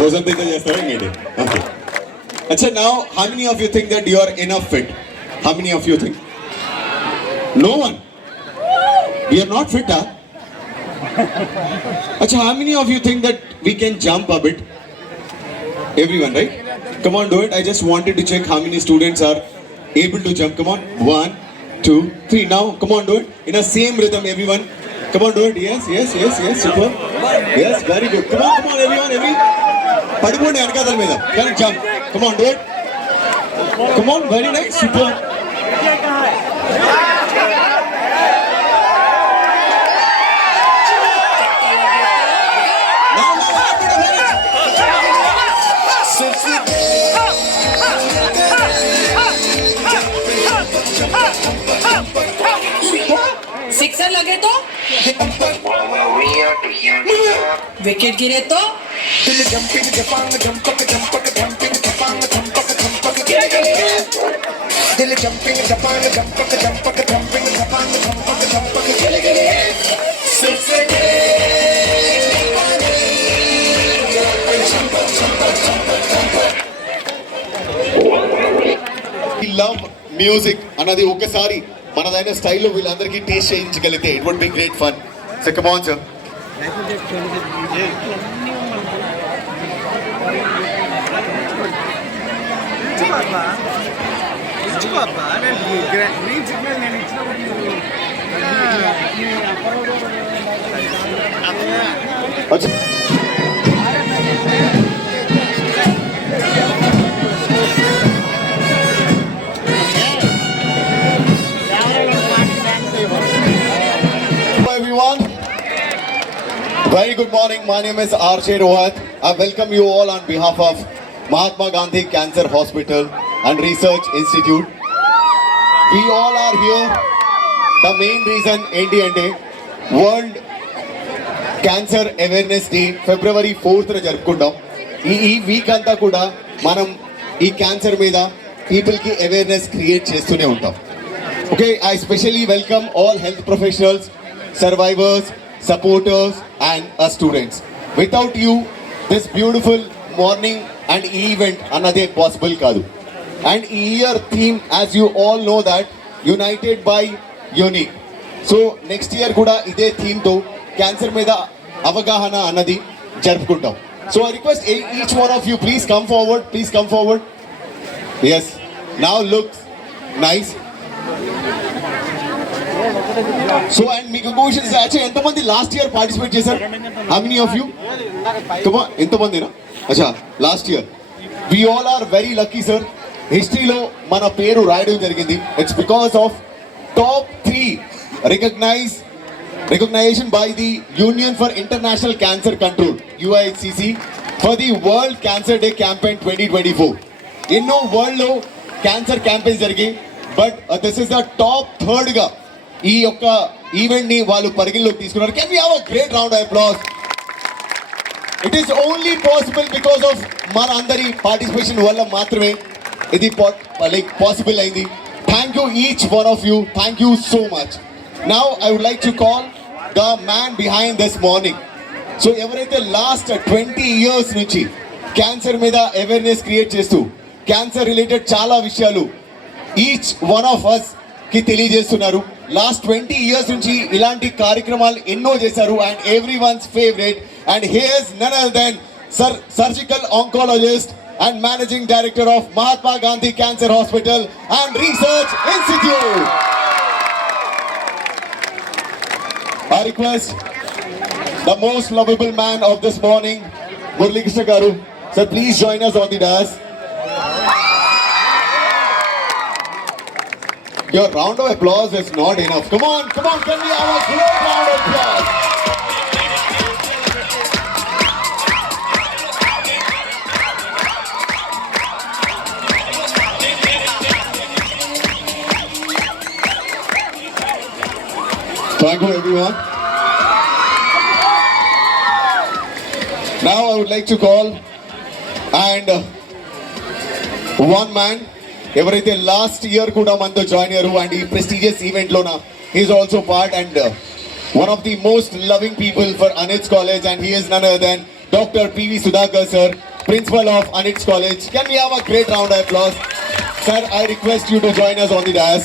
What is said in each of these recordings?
రోజంతా అయితే చేస్తారా ఇంకేంటి? Okay. Achha, now how many of you think that you are enough fit? How many of you think? No one. We are not fit, huh? Achha, how many of you think that we can jump a bit? Everyone, right? Come on, do it. I just wanted to check how many students are able to jump. Come on. 1, 2, 3. Now, come on, do it. In a same rhythm, everyone. Come on, do it. Yes, yes, yes, yes. Super. Yes, very good. Come on, everyone. Padipone anakadal meeda. Can jump. Come on, do it. Come on, very nice. Super. Sixer लगे तो wicket गिरे तो love music అన్నది ఒకసారి మనదైన స్టైల్లో వీళ్ళందరికీ taste చేయించగలిగితే it would be great fun. So come on sir. Everyone, very good morning. My name is R.J. Rohat. I welcome you all on behalf of Mahatma Gandhi Cancer Hospital and Research Institute. We all are here. The main reason ఏంటి అంటే world cancer awareness day ఫిబ్రవరి 4th జరుపుకుంటాం. ఈ week అంతా కూడా మనం ఈ cancer మీద పీపుల్కి అవేర్నెస్ క్రియేట్ చేస్తూనే ఉంటాం. Okay, I specially welcome all health professionals, survivors, supporters and students. Without you, this beautiful morning and event another possible kadu. And year theme, as you all know that, united by unique. So next year kuda ide theme to cancer meda avagahana anadi jarupukuntam. So I request each one of you, please come forward. Please come forward. Yes, now looks nice. So and మీకు question is actually ఎంతమంది last year participate చేశారు? How many of you? Come on, ఎంతమందినా? అచ్చా, last year we all are very lucky sir. హిస్టరీలో మన పేరు రాయడం జరిగింది. It's because of top 3 recognition by the Union for International Cancer Control UICC for the World Cancer Day Campaign 2024. ఎన్నో world లో cancer campaigns జరిగాయి, but this is the top 3rd గా ఈ యొక్క ఈవెంట్ ని వాళ్ళు పరిగణలోకి తీసుకున్నారు. Can we have a great round of applause? It is only possible because of మన అందరి పార్టిసిపేషన్ వల్ల మాత్రమే ఇది పాసిబుల్ అయింది. Thank you each one of you. Thank you so much. Now I would like to call the man behind this morning. So ఎవరైతే last 20 years నుంచి cancer మీద awareness create చేస్తూ క్యాన్సర్ రిలేటెడ్ చాలా విషయాలు ఈచ్ వన్ ఆఫ్ అస్ కి తెలియజేస్తున్నారు. Last 20 years నుంచి ఇలాంటి కార్యక్రమాలు ఎన్నో చేశారు. And everyone's favourite and here's none other than surgical oncologist and Managing Director of Mahatma Gandhi Cancer Hospital and Research Institute. I request the most lovable man of this morning, Murali Krishna Garu. Sir, please join us on the dais. Your round of applause is not enough. Come on, can we have a great round of applause? Thank you, everyone. Now I would like to call and one man ఎవరైతే last year కూడా మనతో join అయ్యారు and ఈ prestigious event లోన he is also part and one of the most loving people for Anits College, and he is none other than Dr. P.V. Sudhakar sir, principal of Anits College. Can we have a great round of applause? Sir, I request you to join us on the dais.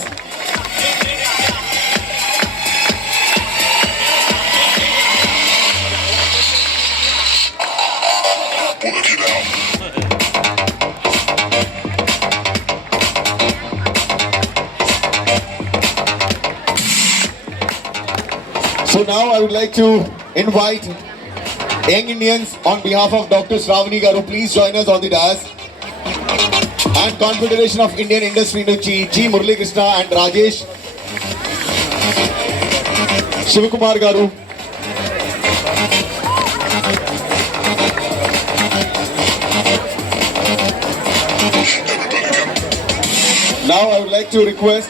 So now I would like to invite young Indians on behalf of Dr. Shravani Garu, please join us on the dais. And Confederation of Indian Industry Nuchi, G. Murali Krishna and Rajesh Shivakumar Garu. Now I would like to request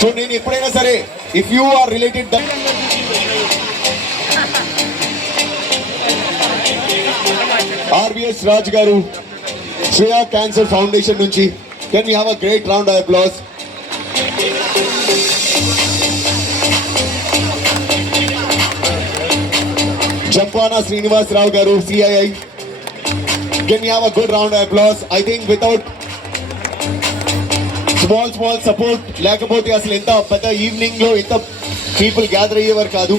so నేను ఎప్పుడైనా సరే if you are related RBS Raj గారు Shreya cancer foundation నుంచి can you have a great round of applause. Jampana Srinivasarao గారు CII, can you have a good round of applause. I think without small support లేకపోతే అసలు ఎంత పెద్ద ఈవినింగ్ లో ఎంత పీపుల్ గ్యాదర్ అయ్యేవారు కాదు.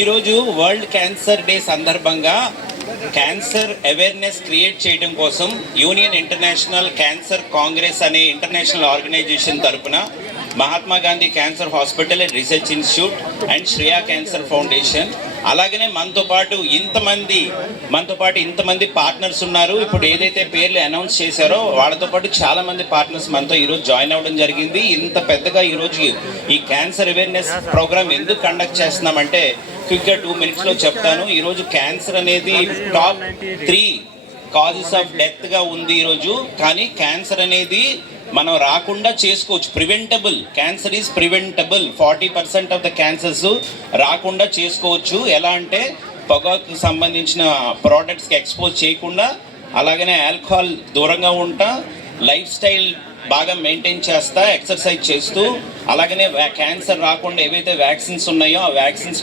ఈరోజు వరల్డ్ క్యాన్సర్ డే సందర్భంగా క్యాన్సర్ అవేర్నెస్ క్రియేట్ చేయడం కోసం యూనియన్ ఇంటర్నేషనల్ క్యాన్సర్ కాంగ్రెస్ అనే ఇంటర్నేషనల్ ఆర్గనైజేషన్ తరపున Mahatma Gandhi cancer hospital and research institute and Shreya cancer foundation అలాగనే మనతో పాటు ఇంతమంది పార్ట్నర్స్ ఉన్నారు. ఇప్పుడు ఏదైతే పేర్లు అనౌన్స్ చేశారో వాళ్ళతో పాటు చాలా మంది పార్ట్నర్స్ మనతో ఈరోజు జాయిన్ అవ్వడం జరిగింది. ఇంత పెద్దగా ఈరోజు ఈ క్యాన్సర్ అవేర్నెస్ ప్రోగ్రామ్ ఎందుకు కండక్ట్ చేస్తున్నామంటే క్విక్గా 2 minutesలో చెప్తాను. ఈరోజు క్యాన్సర్ అనేది టాప్ 3 కాజెస్ ఆఫ్ డెత్గా ఉంది ఈరోజు. కానీ క్యాన్సర్ అనేది మనం రాకుండా చేసుకోవచ్చు. Preventable cancer is preventable. 40% of the cancers రాకుండా చేసుకోవచ్చు. ఎలా అంటే పొగాకు సంబంధించిన ప్రోడక్ట్స్కి ఎక్స్పోజ్ చేయకుండా, అలాగనే ఆల్కహాల్ దూరంగా ఉంటా, లైఫ్ స్టైల్ బాగా మెయింటైన్ చేస్తా, ఎక్సర్సైజ్ చేస్తూ, అలాగనే క్యాన్సర్ రాకుండా ఏవైతే వ్యాక్సిన్స్ ఉన్నాయో ఆ వ్యాక్సిన్స్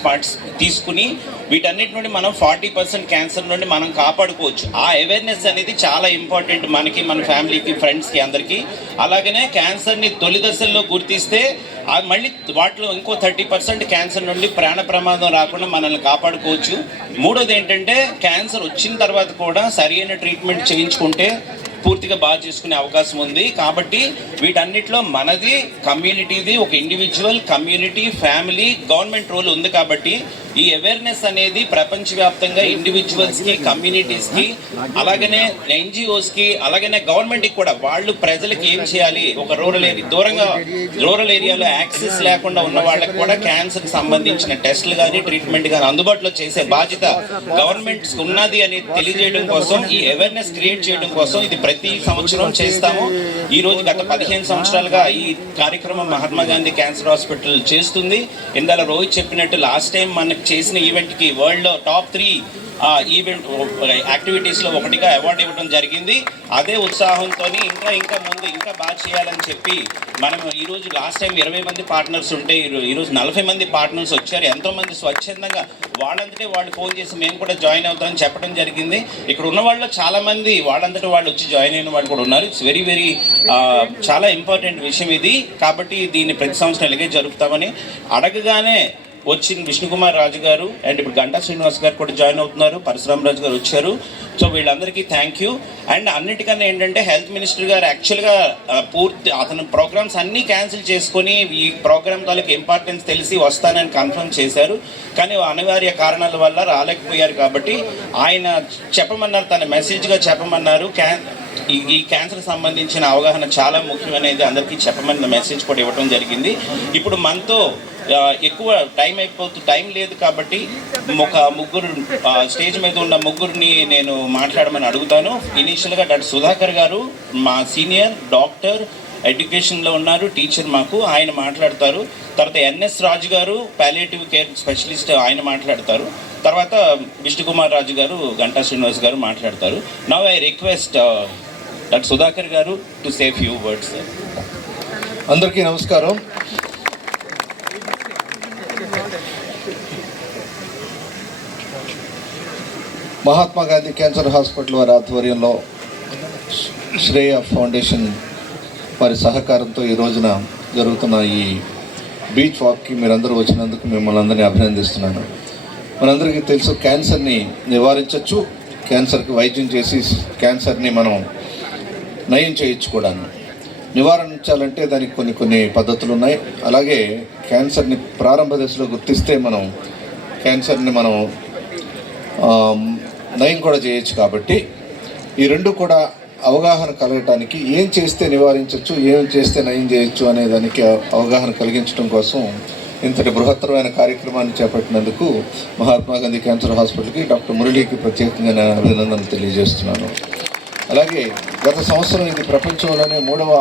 తీసుకుని వీటన్నిటి నుండి మనం 40% క్యాన్సర్ నుండి మనం కాపాడుకోవచ్చు. ఆ అవేర్నెస్ అనేది చాలా ఇంపార్టెంట్ మనకి, మన ఫ్యామిలీకి, ఫ్రెండ్స్కి, అందరికీ. అలాగనే క్యాన్సర్ని తొలి దశల్లో గుర్తిస్తే మళ్ళీ వాటిలో ఇంకో 30% క్యాన్సర్ నుండి ప్రాణ ప్రమాదం రాకుండా మనల్ని కాపాడుకోవచ్చు. మూడోది ఏంటంటే క్యాన్సర్ వచ్చిన తర్వాత కూడా సరైన ట్రీట్మెంట్ చేయించుకుంటే పూర్తిగా బాగా చేసుకునే అవకాశం ఉంది. కాబట్టి వీటన్నిటిలో మనది, కమ్యూనిటీది, ఒక individual, community, family, government role ఉంది. కాబట్టి ఈ అవేర్నెస్ అనేది ప్రపంచవ్యాప్తంగా ఇండివిజువల్స్కి, కమ్యూనిటీస్కి, అలాగనే ఎన్జిఓస్కి, అలాగనే గవర్నమెంట్కి కూడా వాళ్ళు ప్రజలకు ఏం చేయాలి, ఒక రూరల్ ఏరియాలో యాక్సెస్ లేకుండా ఉన్న వాళ్ళకి కూడా క్యాన్సర్కి సంబంధించిన టెస్టులు కానీ ట్రీట్మెంట్ కానీ అందుబాటులో చేసే బాధ్యత గవర్నమెంట్స్ ఉన్నది అని తెలియజేయడం కోసం, ఈ అవేర్నెస్ క్రియేట్ చేయడం కోసం ఇది ప్రతి సంవత్సరం చేస్తాము. ఈరోజు గత 15 సంవత్సరాలుగా ఈ కార్యక్రమం మహాత్మా గాంధీ క్యాన్సర్ హాస్పిటల్ చేస్తుంది. ఇందాల రోహిత్ చెప్పినట్టు లాస్ట్ టైం మనకు చేసిన ఈవెంట్కి వరల్డ్లో టాప్ 3 ఈవెంట్ యాక్టివిటీస్లో ఒకటిగా అవార్డు ఇవ్వడం జరిగింది. అదే ఉత్సాహంతో ఇంకా ముందు ఇంకా బాగా చేయాలని చెప్పి మనం ఈరోజు లాస్ట్ టైం 20 మంది పార్ట్నర్స్ ఉంటే ఈరోజు 40 మంది పార్ట్నర్స్ వచ్చారు. ఎంతోమంది స్వచ్ఛందంగా వాళ్ళంతటే వాళ్ళు ఫోన్ చేసి మేము కూడా జాయిన్ అవుతామని చెప్పడం జరిగింది. ఇక్కడ ఉన్న వాళ్ళు చాలామంది వాళ్ళంతటా వాళ్ళు వచ్చి జాయిన్ అయిన వాళ్ళు కూడా ఉన్నారు. ఇట్స్ వెరీ చాలా ఇంపార్టెంట్ విషయం ఇది. కాబట్టి దీన్ని ప్రతి సంవత్సరం ఇలాగే జరుపుతామని అడగగానే వచ్చిన విష్ణుకుమార్ రాజు గారు అండ్ ఇప్పుడు గంటా శ్రీనివాస్ గారు కూడా జాయిన్ అవుతున్నారు, పరశురామ్ రాజు గారు వచ్చారు. సో వీళ్ళందరికీ థ్యాంక్ యూ. అండ్ అన్నిటికన్నా ఏంటంటే హెల్త్ మినిస్టర్ గారు యాక్చువల్గా అతను ప్రోగ్రామ్స్ అన్నీ క్యాన్సిల్ చేసుకొని ఈ ప్రోగ్రామ్ తాలూకు ఇంపార్టెన్స్ తెలిసి వస్తానని కన్ఫర్మ్ చేశారు. కానీ అనివార్య కారణాల వల్ల రాలేకపోయారు. కాబట్టి ఆయన చెప్పమన్నారు, తన మెసేజ్గా చెప్పమన్నారు. ఈ క్యాన్సర్ సంబంధించిన అవగాహన చాలా ముఖ్యమనేది అందరికీ చెప్పమని మెసేజ్ కూడా ఇవ్వడం జరిగింది. ఇప్పుడు మనతో ఎక్కువ టైం లేదు కాబట్టి ఒక ముగ్గురు స్టేజ్ మీద ఉన్న ముగ్గురిని నేను మాట్లాడమని అడుగుతాను. ఇనీషియల్గా డాక్టర్ సుధాకర్ గారు మా సీనియర్ డాక్టర్, ఎడ్యుకేషన్లో ఉన్నారు, టీచర్ మాకు, ఆయన మాట్లాడతారు. తర్వాత ఎన్ఎస్ రాజు గారు పాలియేటివ్ కేర్ స్పెషలిస్ట్, ఆయన మాట్లాడతారు. తర్వాత విష్ణుకుమార్ రాజు గారు, గంటా శ్రీనివాస్ గారు మాట్లాడతారు. Now I request doctor Sudhakar గారు టు సే ఫ్యూ వర్డ్స్. అందరికీ నమస్కారం. మహాత్మా గాంధీ క్యాన్సర్ హాస్పిటల్ వారి ఆధ్వర్యంలో శ్రేయ ఫౌండేషన్ వారి సహకారంతో ఈ రోజున జరుగుతున్న ఈ బీచ్ వాక్కి మీరందరూ వచ్చినందుకు మిమ్మల్ని అందరినీ అభినందిస్తున్నాను. మనందరికీ తెలుసు, క్యాన్సర్ని నివారించవచ్చు, క్యాన్సర్కి వైద్యం చేసి క్యాన్సర్ని మనం నయం చేయొచ్చు కూడా. నివారించాలంటే దానికి కొన్ని పద్ధతులు ఉన్నాయి. అలాగే క్యాన్సర్ని ప్రారంభ దశలో గుర్తిస్తే మనం క్యాన్సర్ని మనం నయం కూడా చేయొచ్చు. కాబట్టి ఈ రెండు కూడా అవగాహన కలగటానికి ఏం చేస్తే నివారించవచ్చు, ఏం చేస్తే నయం చేయొచ్చు అనే దానికి అవగాహన కలిగించడం కోసం ఇంతటి బృహత్తరమైన కార్యక్రమాన్ని చేపట్టినందుకు మహాత్మా గాంధీ క్యాన్సర్ హాస్పిటల్కి డాక్టర్ మురళీకి ప్రత్యేకంగా నేను అభినందనలు తెలియజేస్తున్నాను. అలాగే గత సంవత్సరం ఇది ప్రపంచంలోనే 3వ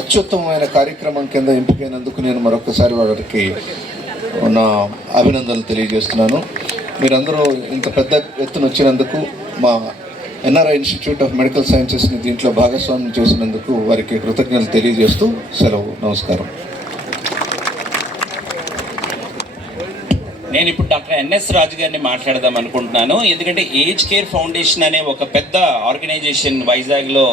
అత్యుత్తమమైన కార్యక్రమం కింద ఎంపికైనందుకు నేను మరొకసారి వారికి నా అభినందనలు తెలియజేస్తున్నాను. మీరందరూ ఇంత పెద్ద ఎత్తున వచ్చినందుకు, మా ఎన్ఆర్ఐ ఇన్స్టిట్యూట్ ఆఫ్ మెడికల్ సైన్సెస్ని దీంట్లో భాగస్వామ్యం చేసినందుకు వారికి కృతజ్ఞతలు తెలియజేస్తూ సెలవు. నమస్కారం. నేను ఇప్పుడు డాక్టర్ ఎన్ఎస్ రాజు గారిని మాట్లాడదాం అనుకుంటున్నాను. ఎందుకంటే ఏజ్ కేర్ ఫౌండేషన్ అనే ఒక పెద్ద ఆర్గనైజేషన్ వైజాగ్లో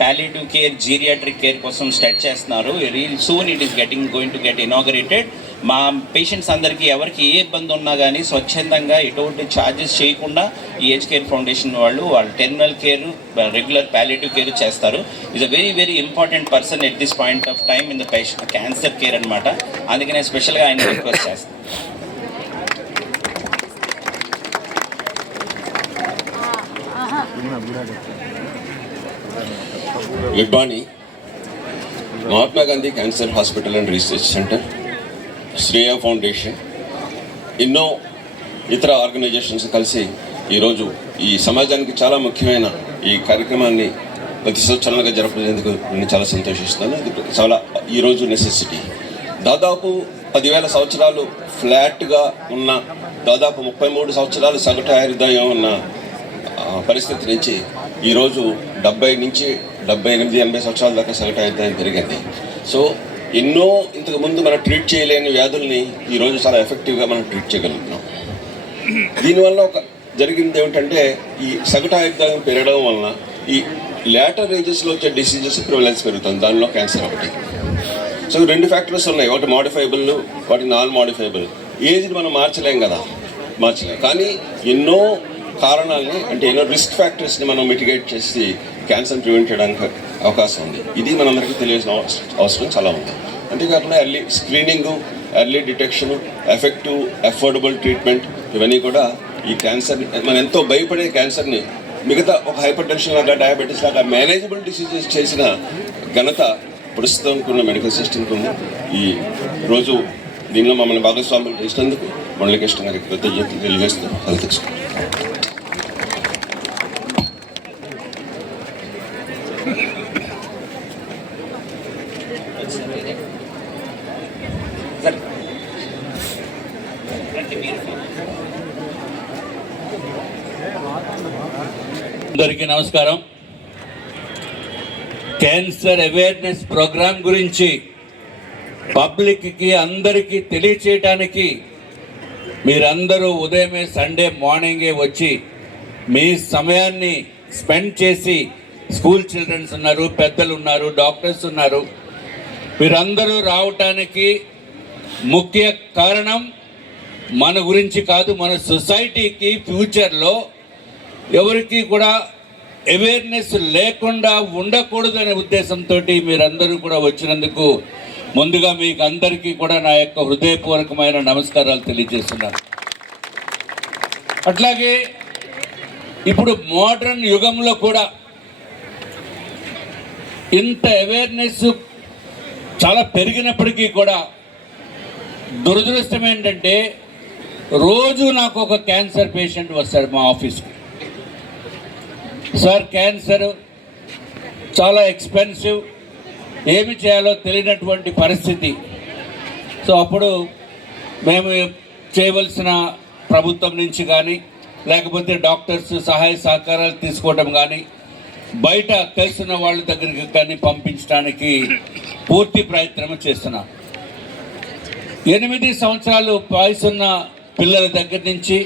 పాలియేటివ్ కేర్, జీరియాట్రిక్ కేర్ కోసం స్టార్ట్ చేస్తున్నారు. Soon it is going to get inaugurated. మా పేషెంట్స్ అందరికీ ఎవరికి ఏ ఇబ్బంది ఉన్నా కానీ స్వచ్ఛందంగా ఎటువంటి ఛార్జెస్ చేయకుండా ఈ ఏజ్ కేర్ ఫౌండేషన్ వాళ్ళు terminal care, regular palliative care చేస్తారు. Is a very very important person at this point of time in the patient cancer care అనమాట. అందుకే నేను స్పెషల్గా ఆయన రిక్వెస్ట్ చేస్తాను. Good morning. Mahatma Gandhi cancer hospital and research centre, Shreya foundation, ఎన్నో ఇతర ఆర్గనైజేషన్స్ కలిసి ఈరోజు ఈ సమాజానికి చాలా ముఖ్యమైన ఈ కార్యక్రమాన్ని ప్రతి సంవత్సరాలుగా జరపేందుకు నేను చాలా సంతోషిస్తున్నాను. ఇది చాలా ఈరోజు నెసెసిటీ. దాదాపు 10,000 సంవత్సరాలు ఫ్లాట్గా ఉన్న, దాదాపు 33 సంవత్సరాలు సగటు ఆయుర్దాయం ఉన్న పరిస్థితి నుంచి ఈరోజు 70 నుంచి 78, 80 సంవత్సరాల దాకా సగటు ఆయుర్దాయం పెరిగింది. సో ఎన్నో ఇంతకుముందు మనం ట్రీట్ చేయలేని వ్యాధుల్ని ఈరోజు చాలా ఎఫెక్టివ్గా మనం ట్రీట్ చేయగలుగుతున్నాం. దీనివల్ల జరిగింది ఏమిటంటే, ఈ సగటు ఆయుర్దాయం పెరగడం వలన ఈ లేటర్ ఏజెస్లో వచ్చే డిసీజెస్ ప్రివలెన్స్ పెరుగుతుంది. దానిలో క్యాన్సర్ ఒకటి. సో 2 ఫ్యాక్టర్స్ ఉన్నాయి, ఒకటి మోడిఫైబుల్, ఒకటి నాన్ మోడిఫైబుల్. ఏజ్ని మనం మార్చలేం కదా, మార్చలేం. కానీ ఎన్నో కారణాలని, అంటే ఎన్నో రిస్క్ ఫ్యాక్టర్స్ని మనం మిటిగేట్ చేసి క్యాన్సర్ ప్రివెంట్ చేయడానికి అవకాశం ఉంది. ఇది మనందరికీ తెలియాల్సిన అవసరం చాలా ఉంది. అంతేకాకుండా early screening, early detection, effective affordable treatment, ఇవన్నీ కూడా ఈ క్యాన్సర్, మనం ఎంతో భయపడే క్యాన్సర్ని మిగతా ఒక హైపర్ టెన్షన్ లాగా, డయాబెటీస్ లాగా మేనేజబుల్ డిసీజెస్ చేసిన ఘనత ప్రస్తుతం ఉన్న మెడికల్ సిస్టమ్కి ఉంది. ఈ రోజు దీనిలో మమ్మల్ని భాగస్వాములు చేసినందుకు మురళీకృష్ణ గారికి కృతజ్ఞతలు తెలియజేస్తూ అది తెలుసుకుంటాం. అందరికీ నమస్కారం. క్యాన్సర్ అవేర్నెస్ ప్రోగ్రాం గురించి పబ్లిక్కి అందరికీ తెలియచేయటానికి మీరందరూ ఉదయమే సండే మార్నింగే వచ్చి మీ సమయాన్ని స్పెండ్ చేసి, స్కూల్ చిల్డ్రన్స్ ఉన్నారు, పెద్దలు ఉన్నారు, డాక్టర్స్ ఉన్నారు, మీరందరూ రావటానికి ముఖ్య కారణం మన గురించి కాదు, మన సొసైటీకి ఫ్యూచర్లో ఎవరికి కూడా అవేర్నెస్ లేకుండా ఉండకూడదనే ఉద్దేశంతో మీరందరూ కూడా వచ్చినందుకు ముందుగా మీకు అందరికీ కూడా నా యొక్క హృదయపూర్వకమైన నమస్కారాలు తెలియజేస్తున్నాను. అట్లాగే ఇప్పుడు మోడర్న్ యుగంలో కూడా ఇంత అవేర్నెస్ చాలా పెరిగినప్పటికీ కూడా దురదృష్టం ఏంటంటే రోజు నాకు ఒక క్యాన్సర్ పేషెంట్ వస్తాడు మా ఆఫీస్కి. సార్ క్యాన్సర్ చాలా ఎక్స్పెన్సివ్, ఏమి చేయాలో తెలియనటువంటి పరిస్థితి. సో అప్పుడు మేము చేయవలసిన ప్రభుత్వం నుంచి కానీ లేకపోతే డాక్టర్స్ సహాయ సహకారాలు తీసుకోవడం కానీ బయట తెలుసున్న వాళ్ళ దగ్గరికి కానీ పంపించడానికి పూర్తి ప్రయత్నం చేస్తున్నాం. 8 సంవత్సరాలు వయసున్న పిల్లల దగ్గర నుంచి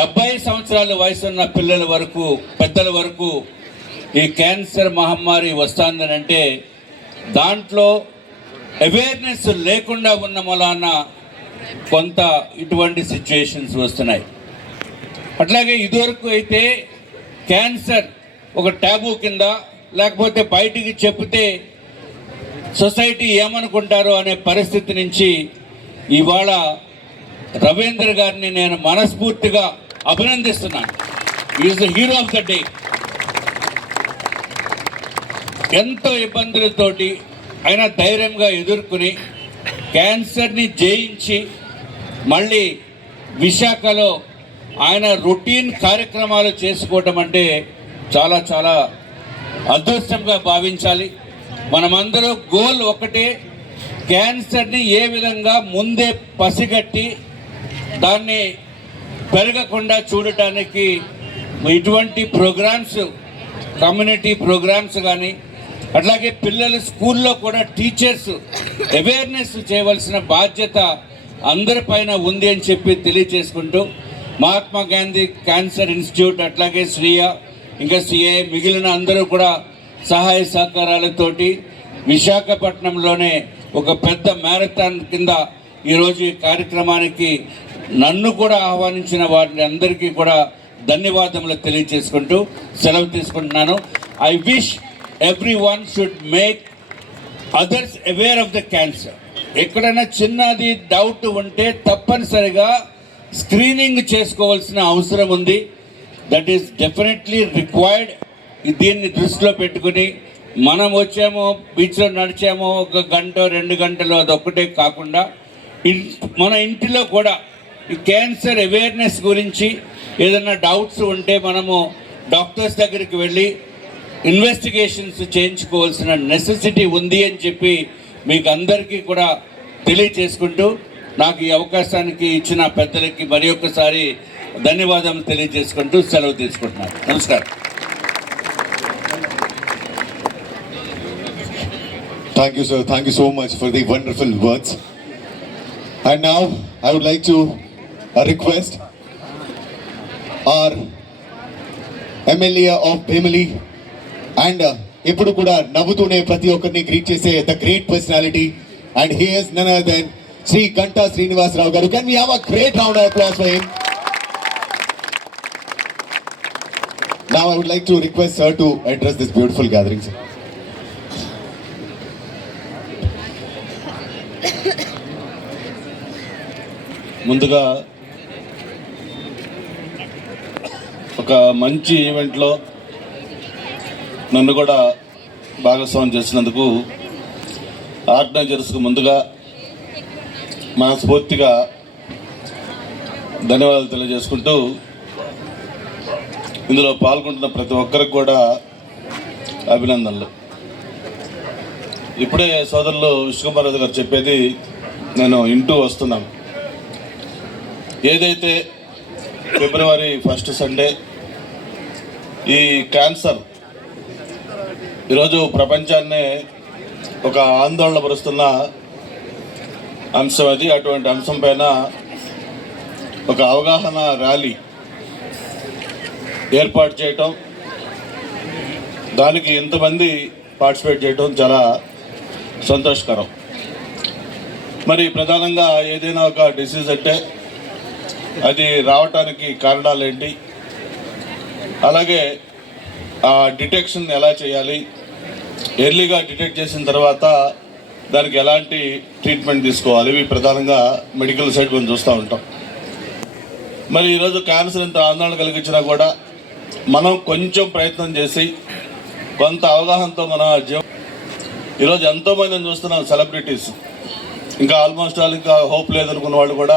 70 సంవత్సరాల వయసున్న పిల్లల వరకు, పెద్దల వరకు ఈ క్యాన్సర్ మహమ్మారి వస్తుందనంటే దాంట్లో అవేర్నెస్ లేకుండా ఉన్న మూలాన కొంత ఇటువంటి సిచ్యుయేషన్స్ వస్తున్నాయి. అట్లాగే ఇదివరకు అయితే క్యాన్సర్ ఒక ట్యాబు కింద, లేకపోతే బయటికి చెప్తే సొసైటీ ఏమనుకుంటారో అనే పరిస్థితి నుంచి ఇవాళ రవీంద్ర గారిని నేను మనస్ఫూర్తిగా అభినందిస్తున్నాను. Is the hero of the day. ఎంతో ఇబ్బందులతోటి ఆయన ధైర్యంగా ఎదుర్కొని క్యాన్సర్ని జయించి మళ్ళీ విశాఖలో ఆయన రొటీన్ కార్యక్రమాలు చేసుకోవటం అంటే చాలా చాలా అదృష్టంగా భావించాలి. మనమందరూ గోల్ ఒకటే, క్యాన్సర్ని ఏ విధంగా ముందే పసిగట్టి దాన్ని పెరగకుండా చూడటానికి ఇటువంటి ప్రోగ్రామ్స్, కమ్యూనిటీ ప్రోగ్రామ్స్ కానీ అట్లాగే పిల్లలు స్కూల్లో కూడా టీచర్స్ అవేర్నెస్ చేయవలసిన బాధ్యత అందరిపైన ఉంది అని చెప్పి తెలియచేసుకుంటూ మహాత్మా గాంధీ క్యాన్సర్ ఇన్స్టిట్యూట్ అట్లాగే శ్రీయ ఇంకా సిఏ మిగిలిన అందరూ కూడా సహాయ సహకారాలతోటి విశాఖపట్నంలోనే ఒక పెద్ద మ్యారథాన్ కింద ఈరోజు ఈ కార్యక్రమానికి నన్ను కూడా ఆహ్వానించిన వారిని అందరికీ కూడా ధన్యవాదములు తెలియజేసుకుంటూ సెలవు తీసుకుంటున్నాను. I wish everyone should make others aware of the cancer. ఎక్కడైనా చిన్నది డౌట్ ఉంటే తప్పనిసరిగా స్క్రీనింగ్ చేసుకోవాల్సిన అవసరం ఉంది. That is definitely required. దీన్ని దృష్టిలో పెట్టుకుని మనం వచ్చామో బీచ్లో నడిచామో 1 గంట 2 గంటలు అదొక్కటే కాకుండా మన ఇంటిలో కూడా ఈ క్యాన్సర్ అవేర్నెస్ గురించి ఏదైనా డౌట్స్ ఉంటే మనము డాక్టర్స్ దగ్గరికి వెళ్ళి ఇన్వెస్టిగేషన్స్ చేయించుకోవాల్సిన నెసెసిటీ ఉంది అని చెప్పి మీకు అందరికీ కూడా తెలియచేసుకుంటూ నాకు ఈ అవకాశానికి ఇచ్చిన పెద్దలకి మరి ఒక్కసారి ధన్యవాదాలు తెలియజేసుకుంటూ సెలవు తీసుకుంటున్నాను. నమస్కారం. Thank you, sir. Thank you so much for the wonderful words. And now I would like to request our MLA of Bhimli and ఎప్పుడు కూడా నవ్వుతూనే ప్రతి ఒక్కరిని గ్రీట్ చేసే the great personality and he is none other than Shri Ganta Srinivasarao గారు. Can we have a great round of applause for him. Now I would like to request sir to address this beautiful gathering. Sir, ముందుగా ఒక మంచి ఈవెంట్లో నన్ను కూడా భాగస్వామ్యం చేసినందుకు ఆర్గనైజర్స్కు ముందుగా మనస్ఫూర్తిగా ధన్యవాదాలు తెలియజేసుకుంటూ ఇందులో పాల్గొంటున్న ప్రతి ఒక్కరికి కూడా అభినందనలు. ఇప్పుడే సోదరులు విష్ణుకుమార్ గారు చెప్పేది నేను వింటూ వస్తున్నాను. ఏదైతే ఫిబ్రవరి 1 సండే ఈ క్యాన్సర్ ఈరోజు ప్రపంచాన్నే ఒక ఆందోళన పరుస్తున్న అంశం అది. అటువంటి అంశం పైన ఒక అవగాహన ర్యాలీ ఏర్పాటు చేయటం, దానికి ఇంతమంది పార్టిసిపేట్ చేయటం చాలా సంతోషకరం. మరి ప్రధానంగా ఏదైనా ఒక డిసీజ్ అంటే అది రావటానికి కారణాలు ఏంటి, అలాగే ఆ డిటెక్షన్ ఎలా చేయాలి, ఎర్లీగా డిటెక్ట్ చేసిన తర్వాత దానికి ఎలాంటి ట్రీట్మెంట్ తీసుకోవాలి, ఇవి ప్రధానంగా మెడికల్ సైడ్ మనం చూస్తూ ఉంటాం. మరి ఈరోజు క్యాన్సర్ ఇంత ఆందోళన కలిగించినా కూడా మనం కొంచెం ప్రయత్నం చేసి కొంత అవగాహనతో మన ఈరోజు ఎంతోమందిని చూస్తున్నాం. సెలబ్రిటీస్ ఇంకా ఆల్మోస్ట్ ఆల్ ఇంకా హోప్ లేదనుకున్న వాళ్ళు కూడా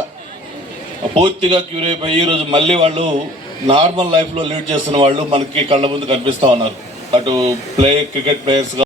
పూర్తిగా క్యూర్ అయిపోయి ఈరోజు మళ్ళీ వాళ్ళు నార్మల్ లైఫ్లో లీడ్ చేస్తున్న వాళ్ళు మనకి కళ్ళ ముందు కనిపిస్తూ ఉన్నారు. అటు క్రికెట్ ప్లేయర్స్గా